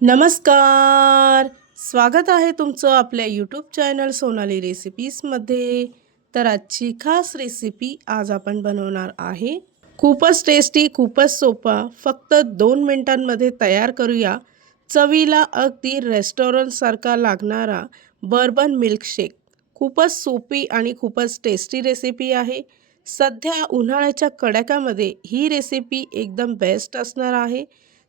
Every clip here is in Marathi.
नमस्कार. स्वागत आहे तुमचं आपल्या यूट्यूब चॅनल सोनाली रेसिपीजमध्ये. तर आजची खास रेसिपी आज आपण बनवणार आहे. खूपच टेस्टी, खूपच सोपा, फक्त 2 मिनिटांमध्ये तयार करूया. चवीला अगदी रेस्टॉरंटसारखा लागणारा बर्बन मिल्कशेक. खूपच सोपी आणि खूपच टेस्टी रेसिपी आहे. सध्या उन्हाळ्याच्या कडाक्यामध्ये ही रेसिपी एकदम बेस्ट असणार आहे.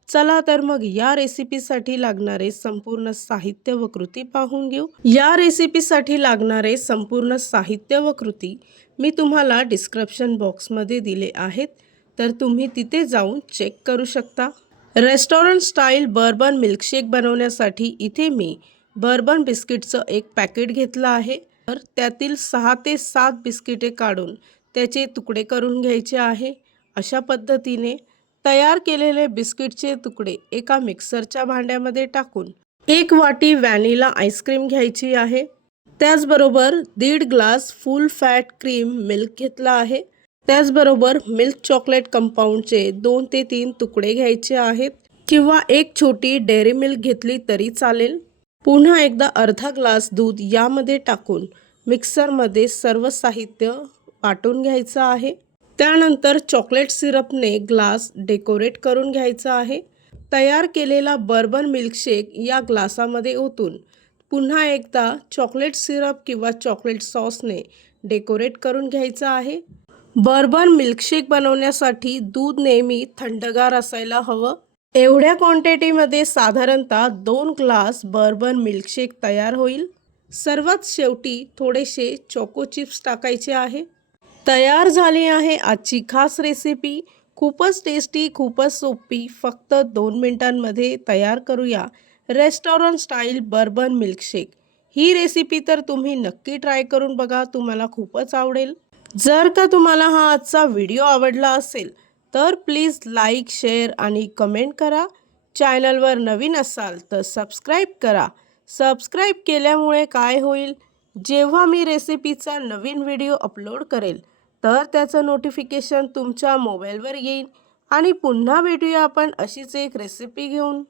चला तर मग या रेसिपीसाठी लागणारे संपूर्ण साहित्य व कृती पाहून घेऊ. या रेसिपीसाठी लागणारे संपूर्ण साहित्य व कृती मी तुम्हाला डिस्क्रिप्शन बॉक्समध्ये दिले आहेत, तर तुम्ही तिथे जाऊन चेक करू शकता. रेस्टॉरंट स्टाईल बर्बन मिल्कशेक बनवण्यासाठी इथे मी बर्बन बिस्किटचं एक पॅकेट घेतलं आहे. तर त्यातील 6 ते 7 बिस्किटे काढून त्याचे तुकडे करून घ्यायचे आहे. अशा पद्धतीने तयार केलेले बिस्किटचे तुकडे एका मिक्सरच्या भांड्यामध्ये टाकून 1 वाटी व्हॅनिला आईस्क्रीम घ्यायची आहे. त्याचबरोबर 1.5 ग्लास फुल फॅट क्रीम मिल्क घेतला आहे. त्याचबरोबर मिल्क चॉकलेट कंपाऊंडचे 2 ते 3 तुकडे घ्यायचे आहेत किंवा एक छोटी डेअरी मिल्क घेतली तरी चालेल. पुन्हा एकदा अर्धा ग्लास दूध यामध्ये टाकून मिक्सरमध्ये सर्व साहित्य वाटून घ्यायचं आहे. त्यानंतर चॉकलेट सिरपने ग्लास डेकोरेट करून घ्यायचा आहे. तयार केलेला बर्बन मिल्कशेक या ग्लासामध्ये ओतून पुन्हा एकदा चॉकलेट सिरप किंवा चॉकलेट सॉसने डेकोरेट करून घ्यायचं आहे. बर्बन मिल्कशेक बनवण्यासाठी दूध नेहमी थंडगार असायला हवं. एवढ्या क्वांटिटीमध्ये साधारणतः 2 ग्लास बर्बन मिल्कशेक तयार होईल. सर्वात शेवटी थोडेसे चोको चिप्स टाकायचे आहे. तयार झाली आहे आजची खास रेसिपी. खूपच टेस्टी, खूपच सोपी, फक्त 2 मिनिटांमध्ये तयार करूया रेस्टॉरंट स्टाईल बर्बन मिल्कशेक. ही रेसिपी तर तुम्ही नक्की ट्राय करून बघा, तुम्हाला खूपच आवडेल. जर का तुम्हाला हा आजचा व्हिडिओ आवडला असेल तर प्लीज लाईक, शेअर आणि कमेंट करा. चॅनलवर नवीन असाल तर सबस्क्राईब करा. सबस्क्राईब केल्यामुळे काय होईल, जेव्हा मी रेसिपीचा नवीन व्हिडिओ अपलोड करेल तर त्याचं नोटिफिकेशन तुमच्या मोबाईलवर येईल. आणि पुन्हा भेटूया आपण अशीच एक रेसिपी घेऊन.